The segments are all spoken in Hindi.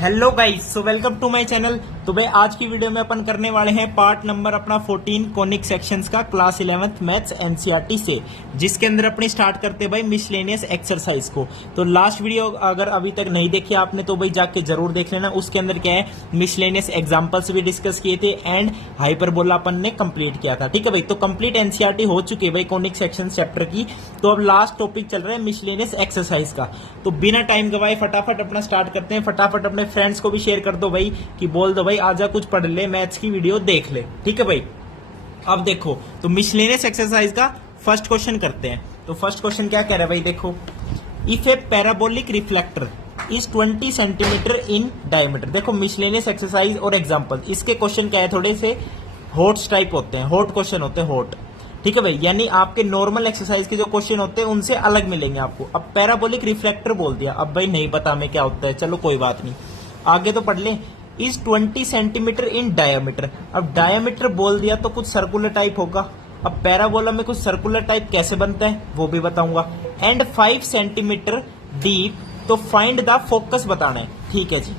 Hello guys, so welcome to my channel. तो भाई आज की वीडियो में अपन करने वाले हैं पार्ट नंबर अपना 14 कॉनिक सेक्शंस का क्लास 11th मैथ्स एनसीईआरटी से, जिसके अंदर अपने स्टार्ट करते हैं भाई मिसलेनियस एक्सरसाइज को। तो लास्ट वीडियो अगर अभी तक नहीं देखी आपने तो भाई जाके जरूर देख लेना। उसके अंदर क्या है, मिसलेनियस एग्जाम्पल्स भी डिस्कस किए थे एंड हाइपरबोला अपन ने कंप्लीट किया था। ठीक है भाई, तो कंप्लीट एनसीईआरटी हो चुकी है भाई कॉनिक सेक्शन चैप्टर की। तो अब लास्ट टॉपिक चल रहा है मिसलेनियस एक्सरसाइज का। तो बिना टाइम गवाए फटाफट अपना स्टार्ट करते हैं। फटाफट अपने फ्रेंड्स को भी शेयर कर दो भाई कि बोल दो भाई आजा कुछ पढ़ ले, मैथ्स की वीडियो देख ले। ठीक है भाई, अब देखो तो मिसलेनियस एक्सरसाइज का फर्स्ट क्वेश्चन करते हैं। तो फर्स्ट क्वेश्चन क्या कह रहा है भाई, देखो if A parabolic reflector is 20 centimetre in diameter. देखो मिसलेनियस एक्सरसाइज और एग्जांपल, इसके क्वेश्चन क्या है, थोड़े से हॉट टाइप होते हैं, हॉट क्वेश्चन होते हैं, हॉट। ठीक है भाई, यानी आपके नॉर्मल एक्सरसाइज के जो क्वेश्चन होते हैं उनसे अलग मिलेंगे आपको। अब पैराबोलिक रिफ्लेक्टर बोल दिया, अब भाई नहीं पता हमें क्या होता है, चलो कोई बात नहीं, आगे तो पढ़ लें। Is 20 centimetre in diameter. अब डायमीटर बोल दिया तो कुछ सर्कुलर टाइप होगा। अब पैराबोला में कुछ सर्कुलर टाइप कैसे बनता है वो भी बताऊंगा। एंड 5 सेंटीमीटर डीप, तो फाइंड द फोकस बताना है। ठीक है जी,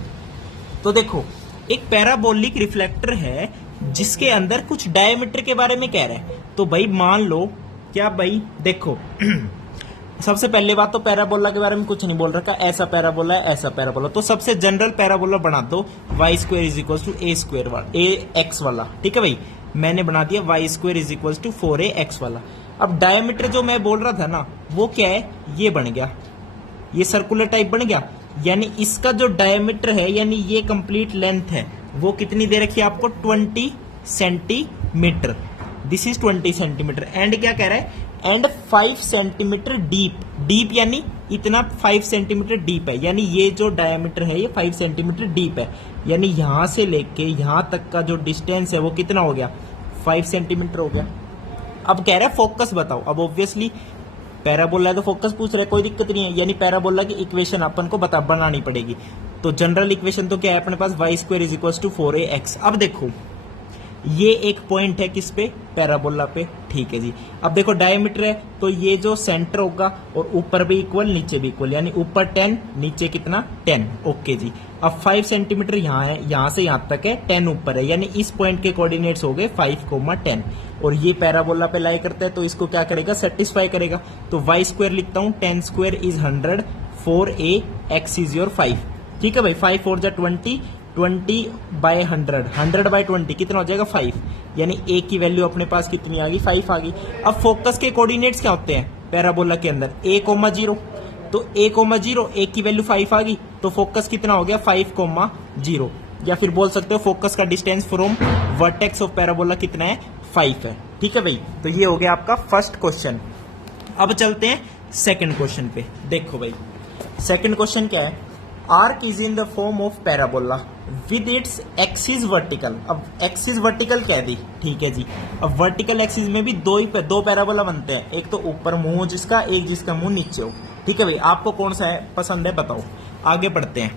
तो देखो एक पैराबोलिक रिफ्लेक्टर है जिसके अंदर कुछ डायमीटर के बारे में कह रहे हैं। तो भाई मान लो क्या भाई, देखो सबसे पहले बात तो पैराबोला के बारे में कुछ नहीं बोल रखा, ऐसा पैराबोला है, ऐसा पैराबोला। तो सबसे जनरल पैराबोला बना दो y square is equal to a square वाला, ए एक्स वाला। ठीक है भाई, मैंने बना दिया y square is equal to 4 x वाला। अब डायमीटर जो मैं बोल रहा था ना वो क्या है, ये बन गया, ये सर्कुलर टाइप बन गया। यानी इसका जो डायमीटर है यानी ये कंप्लीट लेंथ है वो कितनी दे रखी है आपको, 20 centimetre. This is 20 centimetre. And क्या कह रहा है, एंड 5 सेंटीमीटर डीप। डीप यानी इतना 5 सेंटीमीटर डीप है, यानी ये जो डायमीटर है ये 5 सेंटीमीटर डीप है। यानी यहां से लेके यहां तक का जो डिस्टेंस है वो कितना हो गया, 5 सेंटीमीटर हो गया। अब कह रहा है फोकस बताओ। अब ऑब्वियसली पैराबोला है तो फोकस पूछ रहा है, कोई दिक्कत नहीं है। यानी पैराबोला की इक्वेशन अपन को बनानी पड़ेगी। तो जनरल इक्वेशन तो क्या है अपने पास, y square is equal to 4ax। अब देखो ये एक पॉइंट है किस पे, पैराबोला पे। ठीक है जी, अब देखो डायमीटर है तो ये जो सेंटर होगा और ऊपर भी इक्वल नीचे भी इक्वल, यानी ऊपर 10 नीचे कितना 10। ओके जी, अब 5 सेंटीमीटर यहाँ है, यहाँ से यहाँ तक है, 10 ऊपर है, यानी इस पॉइंट के कोऑर्डिनेट्स हो गए 5,10। और ये पैराबोला पे लाई करता है तो इसको क्या करेगा, सेटिस्फाई करेगा। तो वाई स्क्वायर लिखता हूँ, 10 square is 100, 4ax is your 5। ठीक है भाई, 5 4 जा 20, 20 बाय 100, 100 बाय 20 कितना हो जाएगा 5। यानी ए की वैल्यू अपने पास कितनी आ गई, 5 आ गई। अब फोकस के कोऑर्डिनेट्स क्या होते हैं पैराबोला के अंदर, a,0। तो a,0, ए की वैल्यू 5 आ गई तो फोकस कितना हो गया 5,0। या फिर बोल सकते हो फोकस का distance from vertex of parabola कितना है, 5 है। ठीक है भाई, तो ये हो गया आपका फर्स्ट क्वेश्चन। अब चलते हैं सेकंड क्वेश्चन पे। देखो भाई सेकंड क्वेश्चन क्या है, arc is in the form of parabola with its axis vertical. अब एक्सिस वर्टिकल कह दी, ठीक है जी। अब वर्टिकल एक्सिस में भी दो पैराबोला बनते हैं, एक तो ऊपर मुंह जिसका, एक जिसका मुंह नीचे हो। ठीक है भाई, आपको कौन सा है पसंद है बताओ। आगे बढ़ते हैं।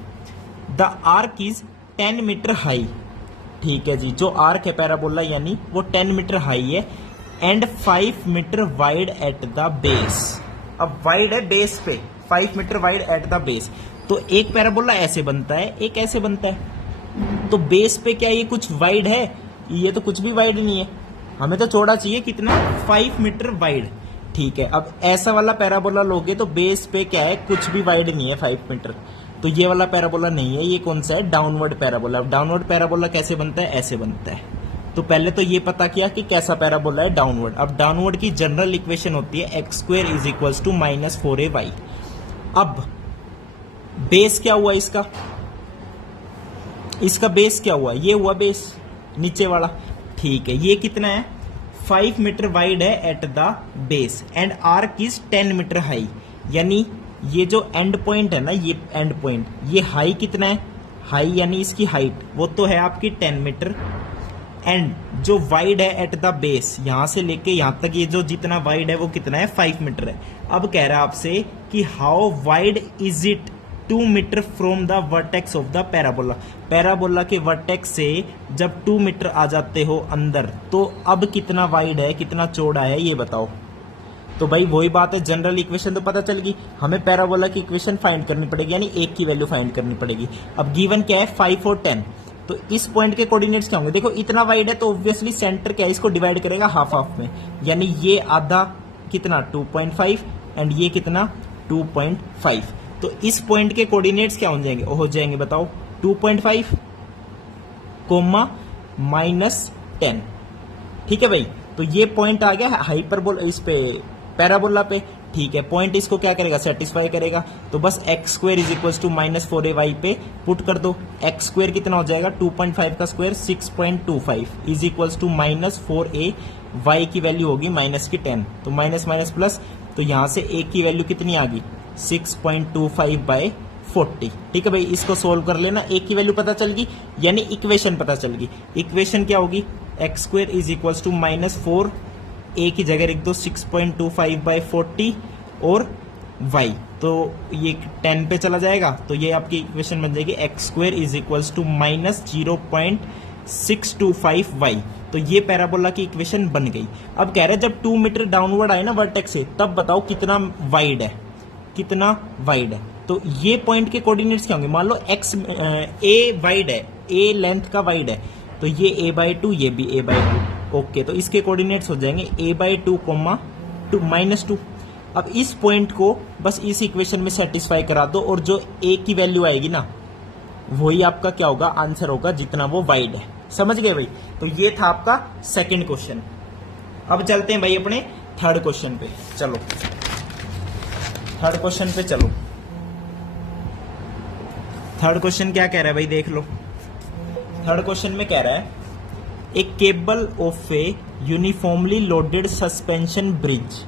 The arc is 10 metre high. ठीक है जी, जो आर्क है पैराबोला यानी वो 10 मीटर हाई है and 5 metre wide at the base. अब वाइड है बेस पे, 5 metre wide at the base. तो एक पैराबोला ऐसे बनता है, एक ऐसे बनता है। तो बेस पे क्या ये कुछ वाइड है, ये तो कुछ भी वाइड नहीं है, हमें तो चौड़ा चाहिए कितना, 5 मीटर वाइड। ठीक है, अब ऐसा वाला पैराबोला लोगे तो बेस पे क्या है, कुछ भी वाइड नहीं है 5 मीटर। तो ये वाला पैराबोला नहीं है, ये कौन सा है, डाउनवर्ड पैराबोला। अब डाउनवर्ड पैराबोला कैसे बनता है, ऐसे बनता है। तो पहले तो ये पता किया कि कैसा पैराबोला है, डाउनवर्ड। अब डाउनवर्ड की जनरल इक्वेशन होती है x square is equal to -4ay। अब बेस क्या हुआ इसका, इसका बेस क्या हुआ, ये हुआ बेस नीचे वाला। ठीक है, ये कितना है, 5 मीटर वाइड है at the base and arc is 10 metre high. यानी ये जो एंड पॉइंट है ना, ये एंड पॉइंट, ये हाई कितना है, हाई यानी इसकी हाइट वो तो है आपकी 10 मीटर। एंड जो वाइड है एट द बेस, यहां से लेके यहां तक ये जो जितना वाइड है वो कितना है, 5 मीटर है। अब कह रहा है आपसे कि how wide is it 2 metre from the vertex of the parabola. Parabola के वर्टेक्स से जब 2 मीटर आ जाते हो अंदर तो अब कितना वाइड है, कितना चौड़ा है ये बताओ। तो भाई वही बात है, जनरल इक्वेशन तो पता चल गई, हमें पैराबोला की इक्वेशन फाइंड करनी पड़ेगी, यानी एक की वैल्यू फाइंड करनी पड़ेगी। अब गिवन क्या है 5 और 10, तो इस पॉइंट के कोऑर्डिनेट्स क्या होंगे? देखो इतना वाइड है तो ऑब्वियसली सेंटर क्या है, इसको डिवाइड करेगा हाफ हाफ में, यानी ये आधा कितना 2.5 एंड ये कितना 2.5। तो इस पॉइंट के कोऑर्डिनेट्स क्या हो जाएंगे? हो जाएंगे बताओ 2.5 कोमा -10। ठीक है भाई, तो ये पॉइंट आ गया हाइपरबोला, इस पे पैराबोला पे। ठीक है, पॉइंट इसको क्या करेगा? सेटिस्फाई करेगा। तो बस x² is equal to -4ay पे पुट कर दो। x² कितना हो जाएगा? 2.5 का square 6.25 is equal to -4a, y की वैल्यू होगी -10, तो माइनस माइनस प्लस, तो यहां से a की वैल्यू कितनी आ गई? 6.25/40। ठीक है भाई, इसको सोल्व कर लेना, a की वैल्यू पता चल गई, यानी इक्वेशन पता चल गई। इक्वेशन क्या होगी? x² is equal to -4, a की जगह लिख दो 6.25/40 और y, तो ये 10 पे चला जाएगा, तो ये आपकी इक्वेशन बन जाएगी x² is equal to -0.625y। तो ये पैराबोला की इक्वेशन बन गई। अब कह रहे हैं जब 2 मीटर डाउनवर्ड आए ना वर्टेक्स से, तब बताओ कितना वाइड है, कितना वाइड है। तो ये पॉइंट के कोऑर्डिनेट्स क्या होंगे? मान लो x a वाइड है, a लेंथ का वाइड है, तो ये a/2, ये भी a/2। ओके, तो इसके कोऑर्डिनेट्स हो जाएंगे a/2 -2। अब इस पॉइंट को बस इस इक्वेशन में सेटिस्फाई करा दो, और जो a की वैल्यू आएगी ना, वही आपका क्या होगा? आंसर होगा, जितना वो वाइड है। समझ गए भाई? तो ये था आपका सेकंड क्वेश्चन। अब चलते हैं भाई अपने थर्ड क्वेश्चन पे। चलो थर्ड क्वेश्चन पे चलो। थर्ड क्वेश्चन क्या कह रहा है भाई? देख लो, थर्ड क्वेश्चन में कह रहा है एक cable of A uniformly loaded suspension bridge.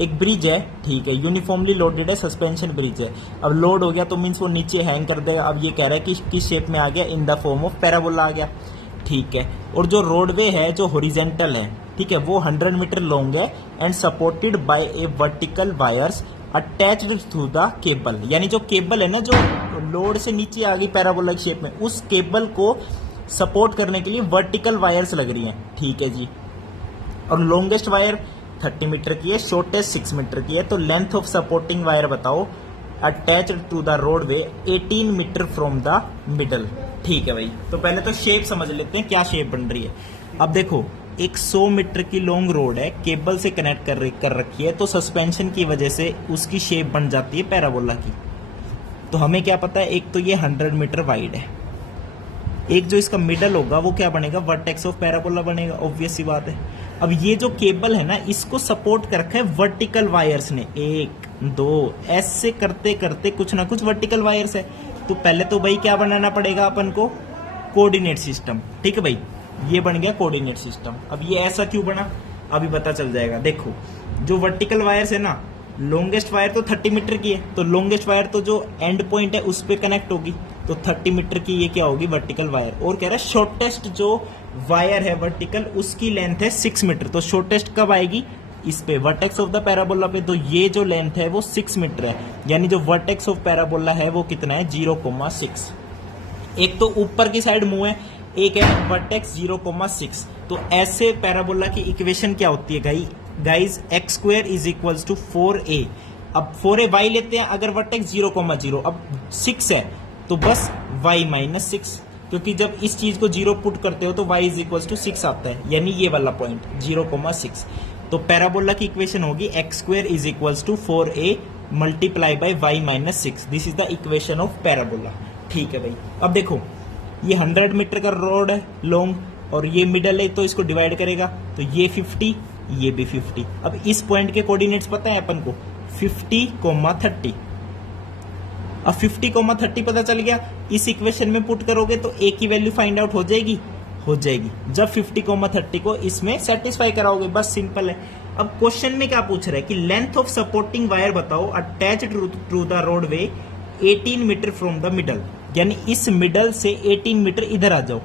एक ब्रिज है, ठीक है, यूनिफॉर्मली लोडेड है, सस्पेंशन ब्रिज है। अब लोड हो गया तो मीन्स वो नीचे हैंग कर देगा। अब ये कह रहा है कि किस शेप में आ गया? In the form of parabola आ गया। ठीक है, और जो रोडवे है जो हॉरिजेंटल है, ठीक है, वो 100 मीटर लॉन्ग है and supported by A vertical wires attached through the cable. यानी जो केबल है ना, जो लोड से नीचे आ गई पैराबोला की शेप में, उस केबल को सपोर्ट करने के लिए वर्टिकल वायर्स लग रही हैं। ठीक है जी, और लॉन्गेस्ट वायर 30 मीटर की है, शॉर्टेस्ट 6 मीटर की है। तो लेंथ ऑफ सपोर्टिंग वायर बताओ attached to the roadway 18 metre from the middle. ठीक है भाई, तो पहले तो शेप समझ लेते हैं क्या शेप बन रही है। अब देखो, एक 100 मीटर की लॉन्ग रोड है, केबल से कनेक्ट कर रखी है, तो सस्पेंशन की वजह से उसकी शेप बन जाती है पैराबोला की। तो हमें क्या पता है? एक तो ये 100 मीटर वाइड है, एक जो इसका मिडल होगा वो क्या बनेगा? वर्टेक्स ऑफ पैराबोला बनेगा, ऑब्वियस सी बात है। अब ये जो केबल है ना, इसको सपोर्ट कर रखा है वर्टिकल वायर्स ने, 1 2 ऐसे करते करते कुछ ना कुछ वर्टिकल वायर्स है। तो पहले तो भाई क्या बनाना पड़ेगा अपन को? Coordinate system. ठीक है भाई, ये बन गया कोऑर्डिनेट सिस्टम। अब ये ऐसा क्यों बना, अभी पता चल जाएगा। देखो, जो वर्टिकल वायर्स है ना, लॉन्गेस्ट वायर तो 30 मीटर की है, तो लॉन्गेस्ट वायर तो जो एंड पॉइंट है उस पे कनेक्ट होगी, तो 30 मीटर की ये क्या होगी? Vertical wire. और कह रहा है शॉर्टेस्ट जो वायर है वर्टिकल, उसकी लेंथ है 6 मीटर। तो शॉर्टेस्ट कब आएगी? इस पे, वर्टेक्स ऑफ द पैराबोला पे। तो ये जो लेंथ है वो 6 मीटर है, यानी जो वर्टेक्स ऑफ पैराबोला है वो कितना है? 0,6। एक तो ऊपर की साइड मुंह है, एक है वर्टेक्स 0,6। तो ऐसे पैराबोला की इक्वेशन क्या होती है guys? x² is equal to 4a। अब 4a y लेते हैं, अगर वर्टेक्स 0,0, अब 6 है तो बस y -6, क्योंकि जब इस चीज को 0 पुट करते हो तो y इज इक्वल टू 6 आता है, यानी ये वाला पॉइंट 0,6। तो पैराबोला की इक्वेशन होगी x² is equal to 4a multiply by y -6। This is the equation of parabola. ठीक है भाई, अब देखो, ये 100 मीटर का रोड है लॉन्ग, और ये मिडल है, तो इसको डिवाइड करेगा, तो ये 50, ये भी 50। अब इस पॉइंट के कोऑर्डिनेट्स पता है अपन को? 50,30। अब 50,30 पता चल गया, इस इक्वेशन में पुट करोगे तो a की वैल्यू फाइंड आउट हो जाएगी, जब 50,30 को इसमें सेटिस्फाई कराओगे, बस सिंपल है। अब क्वेश्चन में क्या पूछ रहा है कि लेंथ ऑफ सपोर्टिंग वायर बताओ attached to the roadway 18 metre from the middle. यानी इस मिडल से 18 मीटर इधर आ जाओ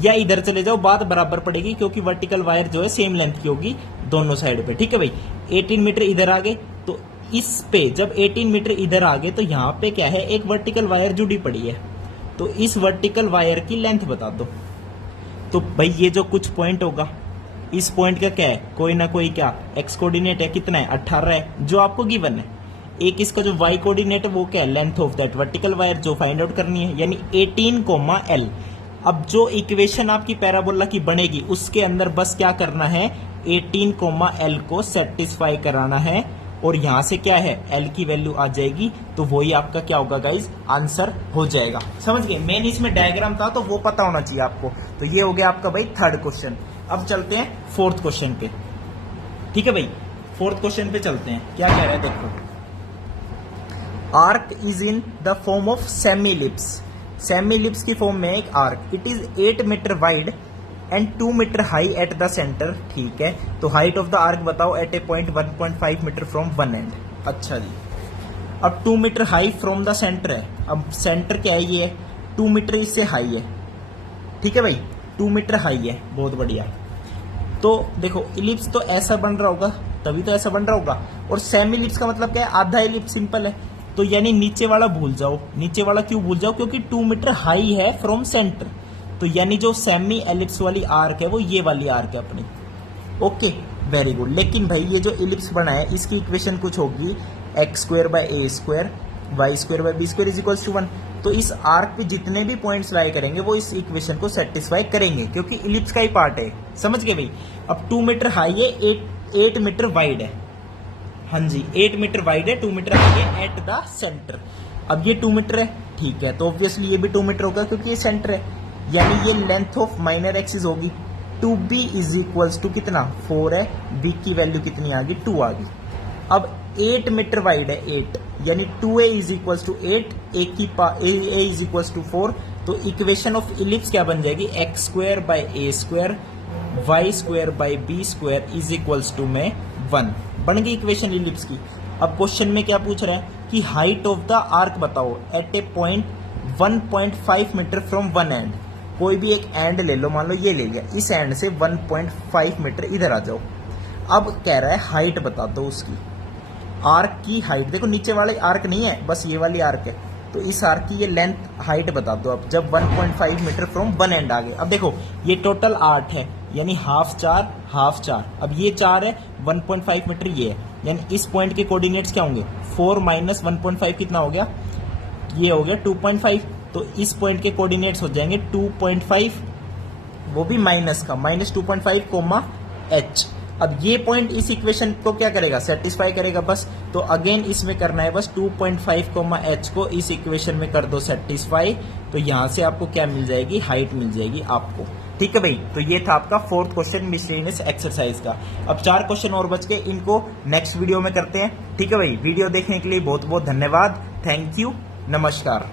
या इधर चले जाओ, बात बराबर पड़ेगी, क्योंकि वर्टिकल वायर जो है सेम लेंथ की होगी दोनों साइड पे। ठीक है भाई, 18 मीटर इधर आ गए, तो इस पे जब 18 मीटर इधर आ गए तो यहाँ पे क्या है? एक वर्टिकल वायर जुड़ी पड़ी है, तो इस वर्टिकल वायर की लेंथ बता दो। तो भाई ये जो कुछ पॉइंट होगा, इस पॉइंट का क्या है, कोई ना कोई क्या एक्स कोऑर्डिनेट है, कितना है 18 है जो आपको गिवन है। एक इसका जो वाई कोऑर्डिनेट है वो क्या है, length of that vertical wire जो फाइंड आउट करनी है, यानी 18, L। अब जो इक्वेशन आपकी पैराबोला की बनेगी उसके अंदर बस क्या करना है, 18, L को सेटिस्फाई कराना है और यहां से क्या है L की वैल्यू आ जाएगी, तो वही आपका क्या होगा गाइज, आंसर हो जाएगा। समझ गए, मेन इसमें डायग्राम था तो वो पता होना चाहिए आपको। तो ये हो गया आपका भाई थर्ड क्वेश्चन। अब चलते हैं फोर्थ क्वेश्चन पे। ठीक है भाई, फोर्थ क्वेश्चन पे चलते हैं। क्या कह रहा है देखो, arc is in the form of semi ellipse. Semi ellipse की फॉर्म में एक arc, it is 8 metre wide and 2 metre high at the centre. ठीक है, तो हाइट ऑफ द आर्क बताओ at a point 1.5 metre from one end. अच्छा जी, अब 2 metre high from the centre है। अब सेंटर क्या है, ये 2 मीटर इससे हाई है। ठीक है भाई, 2 मीटर हाई है, बहुत बढ़िया। तो देखो इलिप्स तो ऐसा बन रहा होगा, तभी तो ऐसा बन रहा होगा। और सेमी इलिप्स का मतलब क्या है, आधा इलिप्स, सिंपल है। तो यानी नीचे वाला भूल जाओ। नीचे वाला क्यों भूल जाओ, क्योंकि 2 मीटर हाई है फ्रॉम सेंटर। तो यानी जो सेमी एलिप्स वाली आर्क है वो ये वाली आर्क है अपनी। Okay, very good. लेकिन भाई ये जो इलिप्स बना है इसकी इक्वेशन कुछ होगी, x² by a² y² by b² is equals to 1। तो इस आर्क पे जितने भी पॉइंट्स लाई करेंगे वो इस इक्वेशन को सेटिस्फाई करेंगे, क्योंकि इलिप्स का ही पार्ट है। समझ गए भाई। अब 2 मीटर हाई है, 8 मीटर वाइड है। हाँ जी, 8 मीटर वाइड है, 2 मीटर हाई है एट द सेंटर। अब ये 2 मीटर है, ठीक है, तो ऑब्वियसली ये भी 2 मीटर होगा क्योंकि ये सेंटर है। यानी ये लेंथ ऑफ माइनर एक्सिस होगी 2b इज इक्वल्स टू कितना, 4 है, b की वैल्यू कितनी आ गई, 2 आ गई। अब 8 मीटर वाइड है, 8 यानी 2a is equals to 8, a is equals to 4। तो इक्वेशन ऑफ इलिप्स क्या बन जाएगी, x² by a² y² by b² is equals to में 1 बन गई इक्वेशन इलिप्स की। अब क्वेश्चन में क्या पूछ रहा है कि हाइट ऑफ द आर्क बताओ at a point 1.5 metre from one end. कोई भी एक एंड ले लो, मान लो ये ले लिया, इस एंड से 1.5 मीटर इधर आ जाओ। अब कह रहा है हाइट बता दो उसकी, आर्क की हाइट। देखो नीचे वाले आर्क नहीं है, बस ये वाली आर्क है, तो इस आर्क की ये लेंथ हाइट बता दो। अब जब 1.5 मीटर फ्रॉम वन एंड आ गए। अब देखो ये टोटल 8 है, यानी हाफ 4। अब ये 4 है, 1.5 मीटर ये है, यानी इस पॉइंट के कोऑर्डिनेट्स क्या होंगे, 4 माइनस 1.5 कितना हो गया, ये हो गया 2.5। तो इस पॉइंट के कोऑर्डिनेट्स हो जाएंगे 2.5, वो भी माइनस का, -2.5, h। अब ये पॉइंट इस इक्वेशन को क्या करेगा, सेटिस्फाई करेगा बस। तो अगेन इसमें करना है बस 2.5, h को इस इक्वेशन में कर दो सेटिस्फाई। तो यहां से आपको क्या मिल जाएगी, हाइट मिल जाएगी आपको। ठीक है भाई, तो ये था आपका फोर्थ क्वेश्चन मिसलेनियस एक्सरसाइज का। अब 4 क्वेश्चन और बच गए, इनको नेक्स्ट वीडियो में करते हैं। ठीक है भाई, वीडियो देखने के लिए बहुत बहुत धन्यवाद। थैंक यू, नमस्कार।